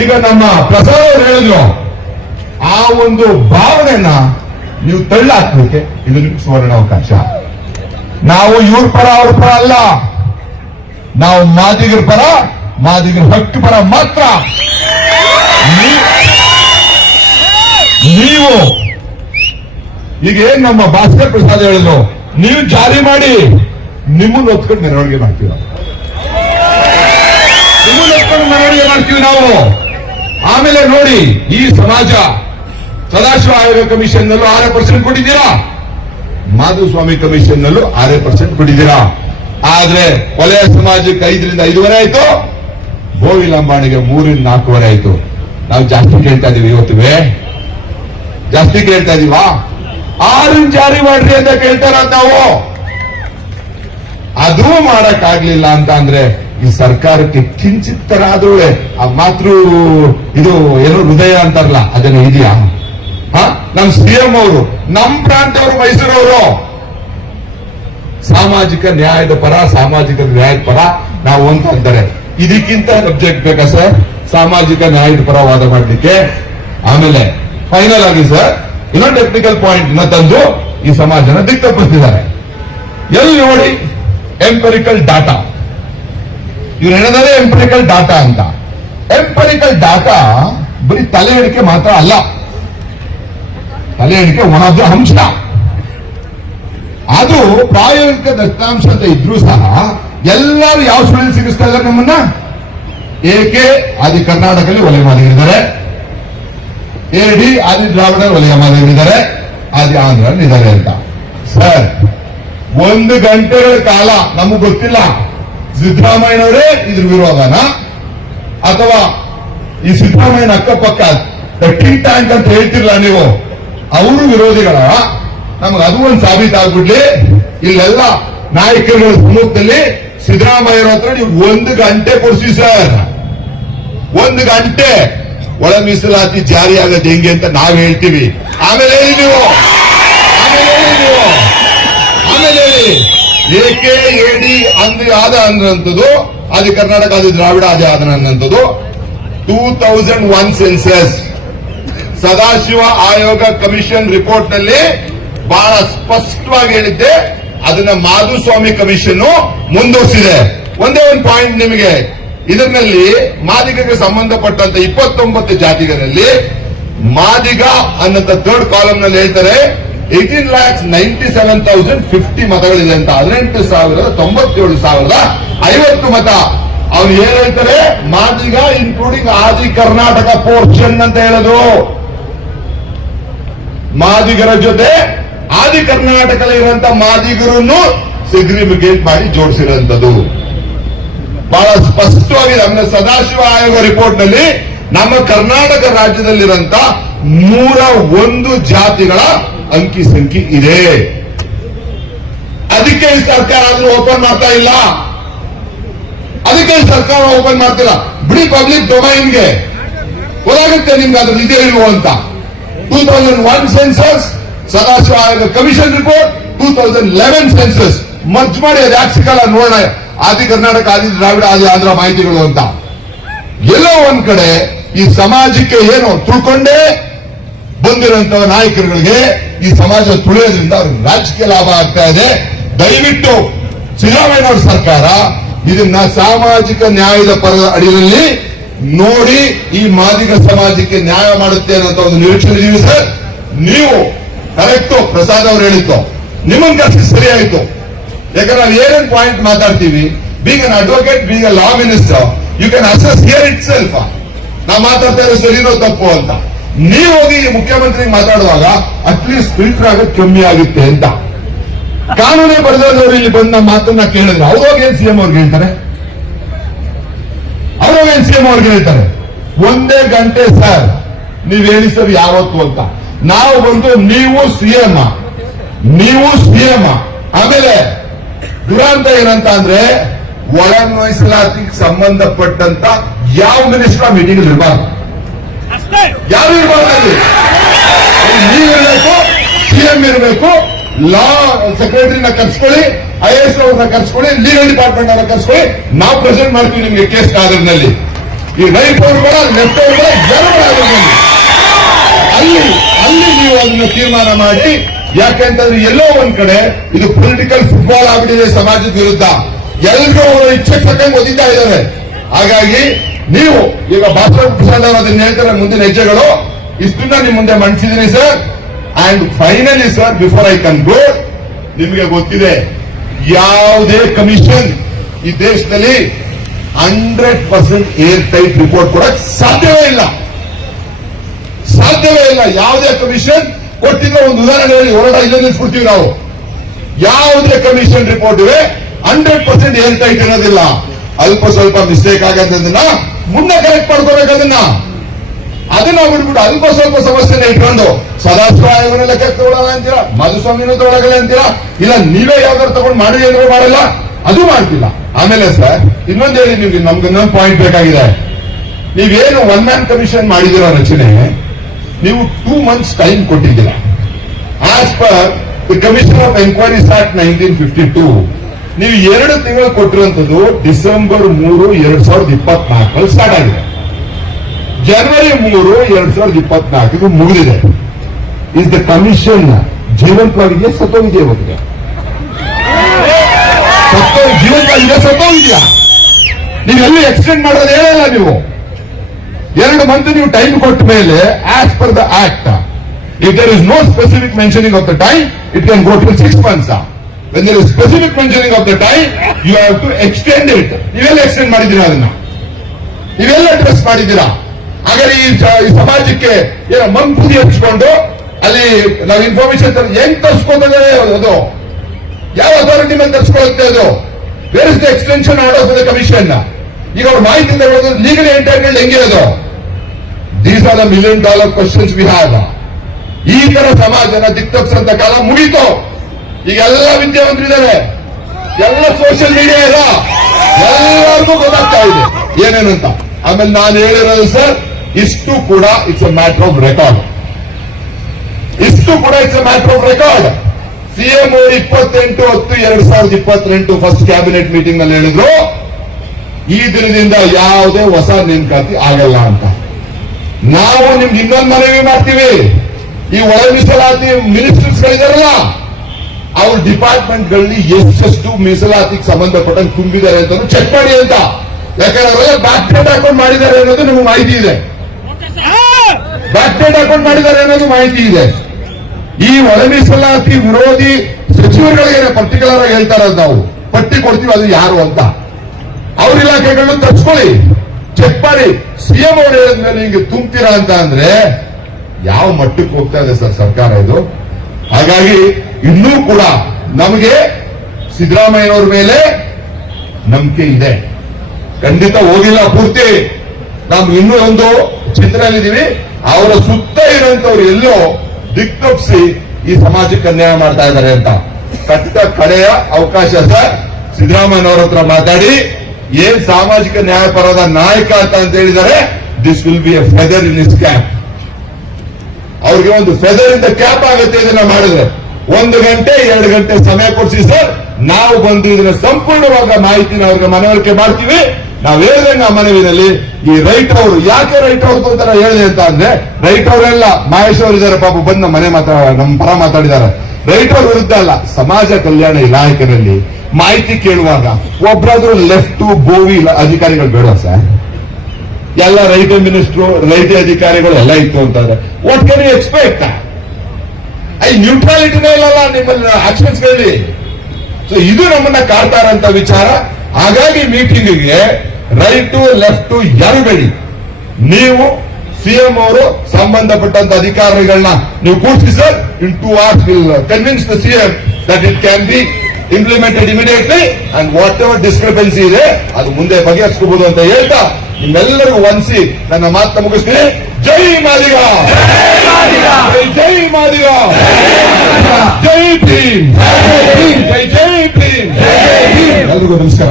ಈಗ ನಮ್ಮ ಪ್ರಸಾದ್ ಅವರು ಹೇಳಿದ್ರು, ಆ ಒಂದು ಭಾವನೆಯನ್ನ ನೀವು ತಳ್ಳಾಕ್ಲಿಕ್ಕೆ ಇದು ನಿಮ್ಗೆ ಸುವರ್ಣ ಅವಕಾಶ. ನಾವು ಇವ್ರ ಪರ, ಅವ್ರ ಪರ ಅಲ್ಲ. ನಾವು ಮಾದಿಗರ ಪರ, ಮಾದಿಗರ ಹಕ್ಕು ಪರ ಮಾತ್ರ. ನೀವು ಈಗ ಏನ್ ನಮ್ಮ ಭಾಸ್ಕರ್ ಪ್ರಸಾದ್ ಹೇಳಿದ್ರು? ನೀವು ಜಾರಿ ಮಾಡಿ, ನಿಮ್ಮನ್ನು ಒತ್ಕೊಂಡು ಮೆರವಣಿಗೆ ಮಾಡ್ತೀವಿ ಒತ್ಕೊಂಡು ಮೆರವಣಿಗೆ ಮಾಡ್ತೀವಿ ನಾವು? ಆಮೇಲೆ ನೋಡಿ, ಈ ಸಮಾಜ ಸದಾಶಿವ ಆಯೋಗ ಕಮಿಷನ್ ನಲ್ಲೂ ಆರೇ ಪರ್ಸೆಂಟ್ ಕೊಟ್ಟಿದ್ದೀರಾ? ಮಾಧುಸ್ವಾಮಿ ಕಮಿಷನ್ ನಲ್ಲೂ ಆರೇ ಪರ್ಸೆಂಟ್ ಕೊಟ್ಟಿದ್ದೀರಾ? ಆದ್ರೆ ಕೊಲೆಯ ಸಮಾಜಕ್ಕೆ ಐದರಿಂದ ಐದೂವರೆ ಆಯ್ತು ಗೋವಿಲ್ ಲಂಬಾಣಿಗೆ ಮೂರಿಂದ ನಾಲ್ಕೂವರೆ ಆಯ್ತು. ನಾವು ಜಾಸ್ತಿ ಕೇಳ್ತಾ ಇದೀವಿ ಇವತ್ತುವೇ. ಜಾಸ್ತಿ ಕೇಳ್ತಾ ಇದೀವಾ? ಆರು ಜಾರಿ ಮಾಡ್ರಿ ಅಂತ ಕೇಳ್ತಾರ ನಾವು. ಅದೂ ಮಾಡಕ್ ಆಗ್ಲಿಲ್ಲ ಅಂತ ಅಂದ್ರೆ ಈ ಸರ್ಕಾರಕ್ಕೆ ಕಿಂಚಿತ್ತರಾದ್ರೂ ಆ ಮಾತೃ ಇದು ಏನೋ ಹೃದಯ ಅಂತಾರಲ್ಲ, ಅದನ್ನ ಇದೆಯಾ? ಹಾ? ನಮ್ ಸಿಎಂ ಅವರು, ನಮ್ ಪ್ರಾಂತವರು ಮೈಸೂರವರು. ಸಾಮಾಜಿಕ ನ್ಯಾಯದ ಪರ, ಸಾಮಾಜಿಕ ನ್ಯಾಯದ ಪರ ನಾವು ಅಂತ ಅಂತಾರೆ ಇದಕ್ಕಿಂತ ಸಬ್ಜೆಕ್ಟ್ ಬೇಕಾ ಸರ್ ಸಾಮಾಜಿಕ ನ್ಯಾಯದ ಪರ ವಾದ ಮಾಡ್ಲಿಕ್ಕೆ. ಆಮೇಲೆ ಫೈನಲ್ ಆಗಿ ಸರ್ ಇನ್ನೊಂದು ಟೆಕ್ನಿಕಲ್ ಪಾಯಿಂಟ್ನ ತಂದು ಈ ಸಮಾಜನ ದಿಕ್ಕ ಎಲ್ಲಿ ನೋಡಿ ಎಂಪರಿಕಲ್ ಡಾಟಾ ಇವ್ರು ಹೇಳೋದೇ ಎಂಪರಿಕಲ್ ಡಾಟಾ ಅಂತ. ಎಂಪರಿಕಲ್ ಡಾಟಾ ಬರೀ ತಲೆ ಎಣಿಕೆ ಮಾತ್ರ ಅಲ್ಲ. ತಲೆ ಎಣಿಕೆ ಒಣದ ಆಫ್ ದ ಅಂಶ. ಅದು ಪ್ರಾಯೋಗಿಕ ದತ್ತಾಂಶ ಅಂತ ಇದ್ರೂ ಸಹ ಎಲ್ಲರೂ ಯಾವ ಸುಳಿಲ್ ಸಿಗಿಸ್ತಾ ಇದ್ದಾರೆ ನಮ್ಮನ್ನ? ಏಕೆ ಆದಿ ಕರ್ನಾಟಕದಲ್ಲಿ ಒಲೆ ಮಾಡಿದ್ದಾರೆ ಎ ಡಿ ಆದಿ ದ್ರಾವಿಡ ವಲಯ ಮಾಡಿದ್ದಾರೆ ಆದಿ ಆಂಧ್ರ ಇದ್ದಾರೆ ಅಂತ. ಸರ್, ಒಂದು ಗಂಟೆಗಳ ಕಾಲ ನಮಗೆ ಗೊತ್ತಿಲ್ಲ. ಸಿದ್ದರಾಮಯ್ಯನವರೇ ಇದ್ರ ವಿರೋಧನ? ಅಥವಾ ಈ ಸಿದ್ದರಾಮಯ್ಯನ ಅಕ್ಕಪಕ್ಕ ಟಿಂಗ್ ಟ್ಯಾಂಕ್ ಅಂತ ಹೇಳ್ತಿರಲ್ಲ ನೀವು? ಅವರು ವಿರೋಧಿಗಳ. ನಮ್ಗೆ ಅದು ಒಂದು ಸಾಬೀತಾಗ್ಬಿಡ್ಲಿ. ಇಲ್ಲೆಲ್ಲ ನಾಯಕರುಗಳ ಸಮ್ಮುಖದಲ್ಲಿ ಸಿದ್ದರಾಮಯ್ಯರ ಹತ್ರ ನೀವು ಒಂದು ಗಂಟೆ ಕೊಡ್ಸಿ ಸರ್. ಒಂದು ಗಂಟೆ. ಒಳ ಮೀಸಲಾತಿ ಜಾರಿ ಆಗತ್ತೆ ಹೆಂಗೆ ಅಂತ ನಾವ್ ಹೇಳ್ತೀವಿ. ಆಮೇಲೆ ಹೇಳಿ ನೀವು. ಆಮೇಲೆ ಹೇಳಿ ನೀವು. ಆಮೇಲೆ ಹೇಳಿ. ಏಕೆ ಎಡಿ ಅಂದ್ರೆ, ಆದ ಅನ್ನಂಥದ್ದು ಅದು ಕರ್ನಾಟಕ, ಆದಿ ದ್ರಾವಿಡ ಆದನ ಆದ ಅನ್ನಂಥದ್ದು two thousand one census Sadashiva ಆಯೋಗ ಕಮಿಷನ್ ರಿಪೋರ್ಟ್ನಲ್ಲಿ ಬಹಳ ಸ್ಪಷ್ಟವಾಗಿ ಹೇಳಿದ್ದೆ, ಅದನ್ನ ಮಾಧುಸ್ವಾಮಿ ಕಮಿಷನ್ ಮುಂದುವರಿಸಿದೆ. ಒಂದೇ ಒಂದು ಪಾಯಿಂಟ್ ನಿಮಗೆ. ಇದರಲ್ಲಿ ಮಾದಿಗಕ್ಕೆ ಸಂಬಂಧಪಟ್ಟಂತ ಇಪ್ಪತ್ತೊಂಬತ್ತು ಜಾತಿಗಳಲ್ಲಿ ಮಾದಿಗ ಅನ್ನಂತ ಥರ್ಡ್ ಕಾಲಂನಲ್ಲಿ ಹೇಳ್ತಾರೆ eighteen lakhs ninety seven thousand fifty ಮತಗಳಿದೆ ಅಂತ. ಹದಿನೆಂಟು ಸಾವಿರದ ತೊಂಬತ್ತೇಳು ಸಾವಿರದ ಐವತ್ತು ಮತ. ಅವ್ರು ಏನ್ ಹೇಳ್ತಾರೆ? ಮಾದಿಗ ಇನ್ಕ್ಲೂಡಿಂಗ್ ಆದಿ ಕರ್ನಾಟಕ ಪೋರ್ಷನ್ ಅಂತ ಹೇಳೋದು. ಮಾದಿಗರ ಜೊತೆ ಆದಿ ಕರ್ನಾಟಕದಲ್ಲಿ ಇರುವಂತ ಮಾದಿಗರನ್ನು ಸಿಗ್ರಿಮಿಗೇಟ್ ಮಾಡಿ ಜೋಡಿಸಿರುವಂತದ್ದು ಬಹಳ ಸ್ಪಷ್ಟವಾಗಿ ನಮ್ಮ ಸದಾಶಿವ ಆಯೋಗ ರಿಪೋರ್ಟ್ನಲ್ಲಿ ನಮ್ಮ ಕರ್ನಾಟಕ ರಾಜ್ಯದಲ್ಲಿರುವಂತ ನೂರ ಒಂದು ಜಾತಿಗಳ ಅಂಕಿ ಸಂಖ್ಯೆ ಇದೆ. ಅದಕ್ಕೆ ಈ ಸರ್ಕಾರ ಅದನ್ನು ಓಪನ್ ಮಾಡ್ತಾ ಇಲ್ಲ. ಅದಕ್ಕೆ ಈ ಸರ್ಕಾರ ಓಪನ್ ಮಾಡ್ತಿಲ್ಲ. ಬಿಡಿ ಪಬ್ಲಿಕ್ ಡೊಮೈನ್ಗೆ ಗೊತ್ತಾಗುತ್ತೆ ನಿಮ್ಗೆ ಅದ್ರ ಇದೆ ಇಲ್ವೋ ಅಂತ. Two thousand one census Sadashiva ಆಯೋಗ commission report two thousand eleven census ಮಜ್ ಮಾಡಿ ಅದು ಸಿಗಲ್ಲ ನೋಡೋಣ. ಆದಿ ಕರ್ನಾಟಕ, ಆದಿ ದ್ರಾವಿಡ, ಆದಿ ಆಂಧ್ರ ಮಾಹಿತಿಗಳು ಅಂತ. ಎಲ್ಲೋ ಒಂದ್ ಕಡೆ ಈ ಸಮಾಜಕ್ಕೆ ಏನು ತಿಳ್ಕೊಂಡೇ ಬಂದಿರುವಂತ ನಾಯಕರುಗಳಿಗೆ ಈ ಸಮಾಜ ತುಳಿಯೋದ್ರಿಂದ ಅವ್ರಿಗೆ ರಾಜಕೀಯ ಲಾಭ ಆಗ್ತಾ ಇದೆ. ದಯವಿಟ್ಟು ಸಿದ್ದರಾಮಯ್ಯನವರ ಸರ್ಕಾರ ಇದನ್ನ ಸಾಮಾಜಿಕ ನ್ಯಾಯದ ಪರದ ಅಡಿಯಲ್ಲಿ ನೋಡಿ ಈ ಮಾದಿಗ ಸಮಾಜಕ್ಕೆ ನ್ಯಾಯ ಮಾಡುತ್ತೆ ಅನ್ನೋ ಒಂದು ನಿರೀಕ್ಷೆ ಇದೀವಿ ಸರ್. ನೀವು ಕರೆಕ್ಟು ಪ್ರಸಾದ್ ಅವರು ಹೇಳಿದ್ದು. ನಿಮ್ಮನ್ ಕೆಲಸ ಸರಿಯಾಯಿತು. ಯಾಕಂದ್ರೆ ನಾವು ಏನೇನ್ ಪಾಯಿಂಟ್ ಮಾತಾಡ್ತೀವಿ being an advocate being a law minister you can assess here itself ನಾವು ಮಾತಾಡ್ತಾ ಇರೋ ಸರಿನೋ ತಪ್ಪು ಅಂತ. ನೀವು ಹೋಗಿ ಮುಖ್ಯಮಂತ್ರಿ ಮಾತಾಡುವಾಗ ಅಟ್ಲೀಸ್ಟ್ ಫಿಲ್ಟರ್ ಆಗೋದು ಕಮ್ಮಿ ಆಗುತ್ತೆ ಅಂತ. ಕಾನೂನೇ ಬರೆದವರು ಇಲ್ಲಿ ಬಂದ ಮಾತನ್ನ ಕೇಳಿದ್ರೆ ಅವ್ರೋಗಿ ಏನ್ ಸಿಎಂ ಅವ್ರಿಗೆ ಹೇಳ್ತಾರೆ? ಅವ್ರೋಗಿ ಏನ್ ಸಿಎಂ ಅವ್ರಿಗೆ ಹೇಳ್ತಾರೆ? ಒಂದೇ ಗಂಟೆ ಸರ್ ನೀವ್ ಹೇಳಿ ಸರ್ ಯಾವತ್ತು ಅಂತ. ನಾವು ಬಂದು ನೀವು ಸಿಎಂ ನೀವು ಸಿಎಂ ಆಮೇಲೆ ದುರಾಂತ ಏನಂತ ಅಂದ್ರೆ ಒಳ ಮೀಸಲಾತಿಗೆ ಸಂಬಂಧಪಟ್ಟಂತ ಯಾವ ಮಿನಿಸ್ಟರ್ ಮೀಟಿಂಗ್ ಇರಬಾರ್ದು. ಯಾವ ಇರಬಾರ್ದು ನೀವು ಇರಬೇಕು ಸಿಎಂ ಇರಬೇಕು, ಲಾ ಸೆಕ್ರೆಟರಿನ ಕರ್ಸ್ಕೊಳ್ಳಿ, ಐ ಎಸ್ ಅವ್ರನ್ನ ಕರ್ಸ್ಕೊಳ್ಳಿ, ಲೀಗಲ್ ಡಿಪಾರ್ಟ್ಮೆಂಟ್ ಅವ್ರನ್ನ ಕರ್ಸ್ಕೊಳ್ಳಿ. ನಾವು ಪ್ರೆಸೆಂಟ್ ಮಾಡ್ತೀವಿ ನಿಮ್ಗೆ ಕೇಸ್ ಕಾಗದನಲ್ಲಿ. ಈ ರೈಟ್ ಅವ್ರು ಕೂಡ, ಲೆಫ್ಟ್ ಅವರು ಕೂಡ ಎರಡು ಅಲ್ಲಿ ಅಲ್ಲಿ ನೀವು ಅದನ್ನ ತೀರ್ಮಾನ ಮಾಡಿ ಯಾಕೆಂತಂದ್ರೆ ಎಲ್ಲೋ ಒಂದ್ ಕಡೆ ಇದು ಪೊಲಿಟಿಕಲ್ ಫುಟ್ಬಾಲ್ ಆಗ್ಬಿಟ್ಟಿದೆ ಸಮಾಜದ ವಿರುದ್ಧ. ಎಲ್ರಿಗೂ ಇಚ್ಛೆ ತಕ್ಕಂಗೆ ಓದಿತಾ ಇದ್ದಾರೆ. ಹಾಗಾಗಿ ನೀವು ಈಗ ಅವರು ಅದನ್ನ ಮುಂದಿನ ಹೆಜ್ಜೆಗಳು, ಇಷ್ಟನ್ನ ನಿಮ್ ಮುಂದೆ ಮಂಡಿಸಿದೀನಿ sir. And finally sir before I conclude ನಿಮಗೆ ಗೊತ್ತಿದೆ, ಯಾವುದೇ ಕಮಿಷನ್ ಈ ದೇಶದಲ್ಲಿ hundred percent air tight report ಕೊಡಕ್ ಸಾಧ್ಯವೇ ಇಲ್ಲ. ಸಾಧ್ಯವೇ ಇಲ್ಲ. ಯಾವುದೇ ಕಮಿಷನ್ ಕೊಟ್ಟಿದ್ರೆ ಒಂದು ಉದಾಹರಣೆ ಹೇಳಿ ಹೊರಡ ಇಲ್ಲೇ ನಿಲ್ಸ್ಬಿಡ್ತೀವಿ ನಾವು. ಯಾವುದೇ ಕಮಿಷನ್ ರಿಪೋರ್ಟ್ ಇವೆ ಹಂಡ್ರೆಡ್ ಪರ್ಸೆಂಟ್ ಏರ್ ಟೈಟ್ ಇರೋದಿಲ್ಲ. ಅಲ್ಪ ಸ್ವಲ್ಪ ಮಿಸ್ಟೇಕ್ ಆಗತ್ತದನ್ನ ಮುನ್ನ ಕರೆಕ್ಟ್ ಮಾಡ್ಕೋಬೇಕು ಅದನ್ನ ಅದನ್ನ ಬಿಟ್ಬಿಟ್ಟು ಅಲ್ಪ ಸ್ವಲ್ಪ ಸಮಸ್ಯೆನ ಇಟ್ಕೊಂಡು ಸದಾಶಿವ ಲೆಕ್ಕ ತಗೊಳ್ಳಲ್ಲ ಅಂತೀರಾ? ಮಧುಸ್ವಾಮಿನೂ ತಗೊಳಗಲ್ಲ ಅಂತೀರಾ? ಇಲ್ಲ, ನೀವೇ ಯಾವ್ದಾರು ತಗೊಂಡು ಮಾಡಿ ಅಂದ್ರೆ ಮಾಡಲ್ಲ? ಅದು ಮಾಡ್ತಿಲ್ಲ ಆಮೇಲೆ ಸರ್ ಇನ್ನೊಂದು ಹೇಳಿ ನಿಮ್ಗೆ, ನಮ್ಗೆ ಇನ್ನೊಂದು ಪಾಯಿಂಟ್ ಬೇಕಾಗಿದೆ. ನೀವೇನು ಒನ್ ಮ್ಯಾನ್ ಕಮಿಷನ್ ಮಾಡಿದಿರೋ ರಚನೆ? ನೀವು ಟೂ ಮಂತ್ಸ್ ಟೈಮ್ ಕೊಟ್ಟಿದ್ದೀರಾ. As per the commission of enquiries act nineteen fifty two ನೀವು ಎರಡು ತಿಂಗಳು ಕೊಟ್ಟಿರುವಂತದ್ದು ಡಿಸೆಂಬರ್ ಮೂರು ಎರಡ್ ಸಾವಿರದ ಇಪ್ಪತ್ನಾಲ್ಕರಲ್ಲಿ ಸ್ಟಾರ್ಟ್ ಆಗಿದೆ. ಜನವರಿ ಮೂರು ಎರಡ್ ಸಾವಿರದ ಇಪ್ಪತ್ನಾಲ್ಕು ಮುಗಿದಿದೆ. ಇಸ್ ದ ಕಮಿಷನ್ ಜೀವಂತವಾಗಿದೆಯಾ, ಸತ್ತೋಗಿದೆಯಾ ಇವತ್ತಿಗೆ? ಸತ್ತೋ ಜೀವಂತವಾಗಿದೆ ಸತ್ತೋಗಿದೆಯಾ? ನೀವು ಎಲ್ಲಿ ಎಕ್ಸ್ಟೆಂಡ್ ಮಾಡೋದು ಹೇಳಲ್ಲ ನೀವು. ಎರಡು ಮಂತ್ ನೀವು ಟೈಮ್ ಕೊಟ್ಟ ಮೇಲೆ as per the act if there is no specific mentioning of the time it can go to six months when there specific mentioning of the time you have to extend it ನೀವೆಲ್ಲ extend ಮಾಡಿದ್ದೀರಾ ಅದನ್ನ? ನೀವೆಲ್ಲ address ಮಾಡಿದ್ದೀರಾ? ಹಾಗಾದ್ರೆ ಈ ಸಮಾಜಕ್ಕೆ ಏನೋ ಮಂಪುದಿ ಹಚ್ಕೊಂಡು ಅಲ್ಲಿ ನಾವು ಇನ್ಫಾರ್ಮೇಶನ್ ಹೆಂಗ್ ತರ್ಸ್ಕೋತದೆ ಅದು? ಯಾವ ಅಥಾರಿಟಿ ಮೇಲೆ ತರ್ಸ್ಕೊಳ್ಳುತ್ತೆ ಅದು? Where is the extension orders the commission ಈಗ ಅವ್ರ ಮಾಹಿತಿ ತಗೊಳ್ಳೋದು legal entitled ಹೆಂಗಿರೋದು these are the million dollar questions we have ಈ ತರ ಸಮಾಜನ ದಿಕ್ತಪ್ಸಂತ ಕಾಲ ಮುಗೀತು. ಈಗ ಎಲ್ಲ ವಿದ್ಯಾವಂತರಿದ್ದಾರೆ. ಎಲ್ಲ ಸೋಷಿಯಲ್ ಮೀಡಿಯಾ ಇಲ್ಲ ಎಲ್ಲರಿಗೂ ಗೊತ್ತಾಗ್ತಾ ಇದೆ. ಏನೇನಂತ ಆಮೇಲೆ ನಾನು ಹೇಳಿರೋದು ಸರ್, ಇಷ್ಟು ಕೂಡ it's a matter of record ಇಷ್ಟು ಕೂಡ it's a matter of record CM ಅವರು ಇಪ್ಪತ್ತೆಂಟು ಹತ್ತು ಎರಡ್ ಸಾವಿರದ ಇಪ್ಪತ್ತೆಂಟು ಫಸ್ಟ್ ಕ್ಯಾಬಿನೆಟ್ ಮೀಟಿಂಗ್ನಲ್ಲಿ ಹೇಳಿದ್ರು, ಈ ದಿನದಿಂದ ಯಾವುದೇ ಹೊಸ ನೇಮಕಾತಿ ಆಗಲ್ಲ ಅಂತ. ನಾವು ನಿಮ್ಗೆ ಇನ್ನೊಂದು ಮನವಿ ಮಾಡ್ತೀವಿ. ಈ ಒಳ ಮೀಸಲಾತಿ ಮಿನಿಸ್ಟರ್ಸ್ ಗಳಿದಾರಲ್ಲ ಅವ್ರ ಡಿಪಾರ್ಟ್ಮೆಂಟ್ಗಳಲ್ಲಿ ಎಷ್ಟೆಷ್ಟು ಮೀಸಲಾತಿಗೆ ಸಂಬಂಧಪಟ್ಟಂಗೆ ತುಂಬಿದ್ದಾರೆ ಅಂತ ಚೆಕ್ ಮಾಡಿ ಅಂತ. ಯಾಕಂದ್ರೆ ಬ್ಯಾಕ್ ಡೇಟ್ ಹಾಕೊಂಡು ಮಾಡಿದ್ದಾರೆ ಅನ್ನೋದು ನಿಮ್ಗೆ ಮಾಹಿತಿ ಇದೆ. ಬ್ಯಾಕ್ ಡೇಟ್ ಹಾಕೊಂಡು ಮಾಡಿದ್ದಾರೆ ಅನ್ನೋದು ಮಾಹಿತಿ ಇದೆ. ಈ ಒಳ ಮೀಸಲಾತಿ ವಿರೋಧಿ ಸಚಿವರುಗಳಿಗೆ ಪರ್ಟಿಕ್ಯುಲರ್ ಆಗಿ ಹೇಳ್ತಾರ ನಾವು. ಪಟ್ಟಿ ಕೊಡ್ತೀವಿ, ಅದು ಯಾರು ಅಂತ. ಅವ್ರ ಇಲಾಖೆಗಳನ್ನು ತರ್ಸ್ಕೊಳ್ಳಿ ಚೆಕ್ ಮಾಡಿ. ಸಿಎಂ ಅವರು ಹೇಳಿದ್ಮೇಲೆ ಹಿಂಗೆ ತುಂಬ್ತೀರಾ ಅಂತ ಅಂದ್ರೆ ಯಾವ ಮಟ್ಟಕ್ಕೆ ಹೋಗ್ತಾ ಇದೆ ಸರ್ ಸರ್ಕಾರ ಇದು? ಹಾಗಾಗಿ ಇನ್ನೂ ಕೂಡ ನಮಗೆ ಸಿದ್ದರಾಮಯ್ಯನವ್ರ ಮೇಲೆ ನಂಬಿಕೆ ಇದೆ. ಖಂಡಿತ ಹೋಗಿಲ್ಲ ಪೂರ್ತಿ. ನಾವು ಇನ್ನೂ ಒಂದು ಚಿತ್ರದಲ್ಲಿದ್ದೀವಿ. ಅವರ ಸುತ್ತ ಇರುವಂತವ್ರು ಎಲ್ಲೋ ದಿಕ್ಕಪ್ಸಿ ಈ ಸಮಾಜಕ್ಕೆ ಅನ್ಯಾಯ ಮಾಡ್ತಾ ಇದ್ದಾರೆ ಅಂತ. ಖಚಿತ ಕಡೆಯ ಅವಕಾಶ ಸರ್. ಸಿದ್ದರಾಮಯ್ಯನವರ ಹತ್ರ ಮಾತಾಡಿ. ಏನ್ ಸಾಮಾಜಿಕ ನ್ಯಾಯಪರದ ನಾಯಕ ಅಂತ ಅಂತ ಹೇಳಿದರೆ this will be a feather in his cap ಅವ್ರಿಗೆ ಒಂದು ಫೆದರ್ ಇಂದ ಕ್ಯಾಪ್ ಆಗುತ್ತೆ ಇದನ್ನ ಮಾಡಿದ್ರೆ. ಒಂದು ಗಂಟೆ, ಎರಡು ಗಂಟೆ ಸಮಯ ಕೊಡಿಸಿ ಸರ್. ನಾವು ಬಂದು ಇದರ ಸಂಪೂರ್ಣವಾದ ಮಾಹಿತಿನ ಅವ್ರಿಗೆ ಮನವರಿಕೆ ಮಾಡ್ತೀವಿ. ನಾವ್ ಹೇಳ್ದಂಗ ನಮ್ಮ ಮನವಿನಲ್ಲಿ ಈ ರೈಟ್ ಅವರು ಯಾಕೆ ರೈಟ್ ಅವ್ರ ಕೊಡ್ತಾರ ಹೇಳಿದೆ ಅಂತ ಅಂದ್ರೆ ರೈಟ್ ಅವರೆಲ್ಲ ಮಹೇಶ್ ಅವರು ಇದಾರೆ ಪಾಪ, ಬಂದು ಮನೆ ಮಾತಾಡ ನಮ್ಮ ಪರ ಮಾತಾಡಿದಾರೆ ರೈಟ್ ಅವ್ರ ವಿರುದ್ಧ ಅಲ್ಲ, ಸಮಾಜ ಕಲ್ಯಾಣ ಇಲಾಖೆಯಲ್ಲಿ ಮಾಹಿತಿ ಕೇಳುವಾಗ ಒಬ್ಬರಾದ್ರೂ ಲೆಫ್ಟ್ ಭೂವಿ ಅಧಿಕಾರಿಗಳು ಬೇಡ ಸರ್. ಎಲ್ಲ ರೈತ ಮಿನಿಸ್ಟ್ರು ರೈತ ಅಧಿಕಾರಿಗಳು ಎಲ್ಲ ಇತ್ತು ಅಂತಂದ್ರೆ what can you expect I ನ್ಯೂಟ್ರಾಲಿಟಿನೇ ಇಲ್ಲಲ್ಲ ನಿಮ್ಮ ಆಕ್ಷನ್ಸ್ ಹೇಳಿ ಸೊ ಇದು ನಮ್ಮನ್ನ ಕಾಡ್ತಾರಂತ ವಿಚಾರ. ಹಾಗಾಗಿ ಮೀಟಿಂಗಿಗೆ ರೈಟ್ ಲೆಫ್ಟ್ ಯಾರುಬೇಡಿ ನೀವು ಸಿಎಂ ಅವರು ಸಂಬಂಧಪಟ್ಟಂತ ಅಧಿಕಾರಿಗಳನ್ನ ನೀವು ಕೂಡಿಸಿ sir in two hours will convince the CM that it can be implemented immediately and whatever discrepancy ಇದೆ, ಅದು ಮುಂದೆ ಬಗೆಹರಿಸ್ಕೋಬಹುದು ಅಂತ ಹೇಳ್ತಾ ನಿಮ್ಮೆಲ್ಲರಿಗೂ ವಂಚಿ ನನ್ನ ಮಾತನ್ನ ಮುಗಿಸ್ತೀನಿ. ಜೈ ಮಾದಿಗ ಜೈ ಜೈ ಮಾದಿಗ. ಜೈ ಭೀಮ್. ಜೈ ಜೈ ಭೀಮ್. ಎಲ್ರಿಗೂ ನಮಸ್ಕಾರ.